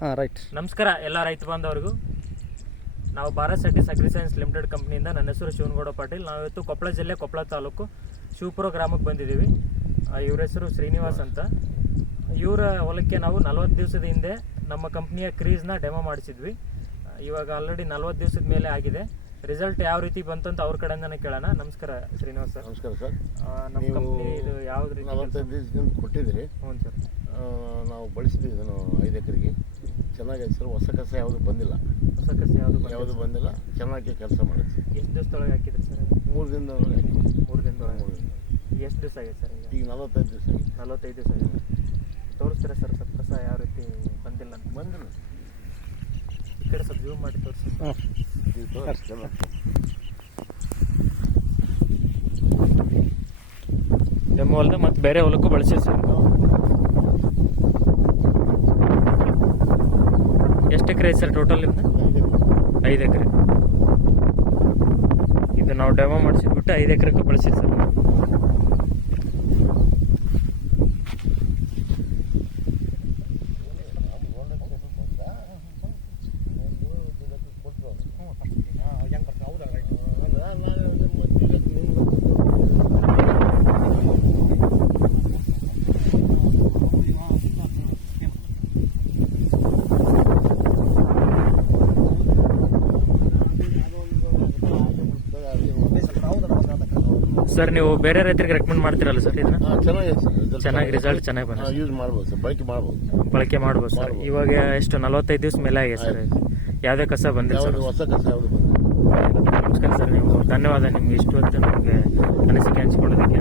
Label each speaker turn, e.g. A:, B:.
A: ಹಾಂ ರೈಟ್
B: ನಮಸ್ಕಾರ ಎಲ್ಲ ರೈತ ಬಾಂಧವರಿಗೂ. ನಾವು Bharat Setty's agri science limited ಕಂಪ್ನಿಯಿಂದ ನನ್ನ ಹೆಸರು ಶಿವನಗೌಡ ಪಾಟೀಲ್. ನಾವು ಇವತ್ತು ಕೊಪ್ಪಳ ಜಿಲ್ಲೆ ಕೊಪ್ಪಳ ತಾಲೂಕು ಶಿವಪುರ ಗ್ರಾಮಕ್ಕೆ ಬಂದಿದ್ದೀವಿ. ಆ, ಇವ್ರ ಹೆಸರು ಶ್ರೀನಿವಾಸ್ ಅಂತ. ಇವರ ಹೊಲಕ್ಕೆ ನಾವು ನಲ್ವತ್ತು ದಿವಸದ ಹಿಂದೆ ನಮ್ಮ ಕಂಪ್ನಿಯ ಕ್ರೀಸ್ನ ಡೆಮೋ ಮಾಡಿಸಿದ್ವಿ. ಇವಾಗ ಆಲ್ರೆಡಿ ನಲ್ವತ್ತು ದಿವಸದ ಮೇಲೆ ಆಗಿದೆ. ರಿಸಲ್ಟ್ ಯಾವ ರೀತಿ ಬಂತಂತ ಅವ್ರ ಕಡೆಯಿಂದನೇ ಕೇಳೋಣ. ನಮಸ್ಕಾರ ಶ್ರೀನಿವಾಸ್ ಸರ್.
C: ನಮಸ್ಕಾರ ಸರ್.
B: ನಮ್ಮ ಕಂಪ್ನಿ ಇದು ಯಾವ್ದು ರೀತಿ
C: ನಲವತ್ತೈದು ದಿವಸದಿಂದ ಕೊಟ್ಟಿದ್ದೀರಿ.
B: ಹ್ಞೂ ಸರ್.
C: ನಾವು ಬಳಸಿದ್ವಿ ಇದನ್ನು ಐದು ಎಕರೆಗೆ. ಚೆನ್ನಾಗಿದೆ ಸರ್ ಹೊಸ ಕಸ ಯಾವುದು ಬಂದಿಲ್ಲ.
B: ಹೊಸ ಕಸ ಯಾವುದು
C: ಯಾವುದು ಬಂದಿಲ್ಲ ಚೆನ್ನಾಗಿ ಕೆಲಸ ಮಾಡುತ್ತೆ
B: ಎಷ್ಟು ದಿವಸದೊಳಗೆ ಹಾಕಿದ್ರಿ ಸರ್
C: ಮೂರು ದಿನದೊಳಗೆ
B: ಮೂರು ದಿನದೊಳಗೆ
C: ಮೂರು ದಿನ
B: ಎಷ್ಟು ದಿವಸ ಆಗಿದೆ ಸರ್ ಈಗ
C: ನಲವತ್ತೈದು ದಿವಸ ಆಗಿದೆ.
B: ನಲವತ್ತೈದು ದಿವಸ ಆಗಿದೆ. ತೋರಿಸ್ತೀರಾ ಸರ್ ಸ್ವಲ್ಪ ಕಸ ಯಾವ ರೀತಿ ಬಂದಿಲ್ಲ ಅಂತ?
C: ಬಂದಿಲ್ಲ.
B: ಈ ಕಡೆ ಸ್ವಲ್ಪ ಜೂಮ್ ಮಾಡಿ ತೋರಿಸಿ
C: ನಮ್ಮ ಹೊಲದ ಚೆನ್ನಾಗಿ.
B: ಮತ್ತು ಬೇರೆ ಹೊಲಕ್ಕೂ ಬಳಸಿ ಸರ್ ಎಷ್ಟು ಎಕರೆ ಐತೆ ಸರ್ ಟೋಟಲ್ ನಿಮ್ದು? ಐದು ಎಕರೆ. ಇದು ನಾವು ಡೆಮೋ ಮಾಡಿಸಿದ್ಬಿಟ್ಟು ಐದು ಎಕರೆಗೂ ಬಳಸಿ ಸರ್. ಸರ್ ನೀವು ಬೇರೆ ರೈತರಿಗೆ ರೆಕಮೆಂಡ್ ಮಾಡ್ತೀರಲ್ಲ ಸರ್ ಇದನ್ನ?
C: ಚೆನ್ನಾಗಿದೆ ಸರ್
B: ಚೆನ್ನಾಗಿ ರಿಸಲ್ಟ್ ಚೆನ್ನಾಗಿ
C: ಬಂದ
B: ಬಂದಿದೆ
C: ಯೂಸ್ ಮಾಡ್ಬೋದು ಸರ್ ಬಳಕೆ ಮಾಡ್ಬೋದು.
B: ಬಳಕೆ ಮಾಡ್ಬೋದು ಸರ್. ಇವಾಗ ಎಷ್ಟು ನಲವತ್ತೈದು ದಿವಸ ಮೇಲೆ ಆಗಿದೆ ಸರ್ ಯಾವುದೇ ಕಸ ಬಂದಿಲ್ಲ ಸರ್.
C: ಯಾವುದು ಹೊಸ ಕಸ ಯಾವುದು ಬಂದಿಲ್ಲ.
B: ನಮಸ್ಕಾರ ಸರ್ ನೀವು ಧನ್ಯವಾದ ನಿಮ್ಗೆ ಇಷ್ಟು ಹೊತ್ತು ನಮಗೆ ಅನಿಸಿಕೆ ಹಂಚ್ಕೊಳ್ಳೋದಕ್ಕೆ.